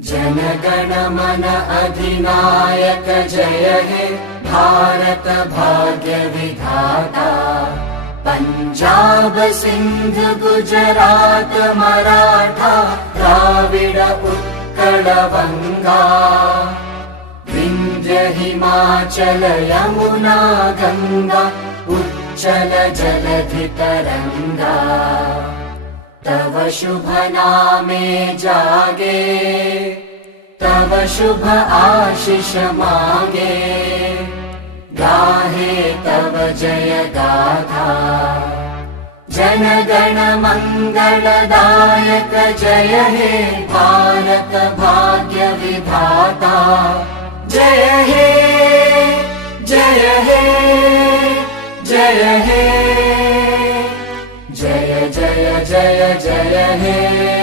जनगण मन अधिनायक जय हे भारत भाग्य विधाता। पंजाब सिंध गुजरात मराठा द्राविड उत्कल बंगा। विंध्य हिमाचल यमुना गंगा उच्चल जलधि तरंगा। तव शुभ नामे जागे तव शुभ आशीष मांगे। गाहे तव जय गाथा जनगण मंगलदायक जय हे भारत भाग्य विधाता। जय हे जय हे जय हे जय जय जय जय हे।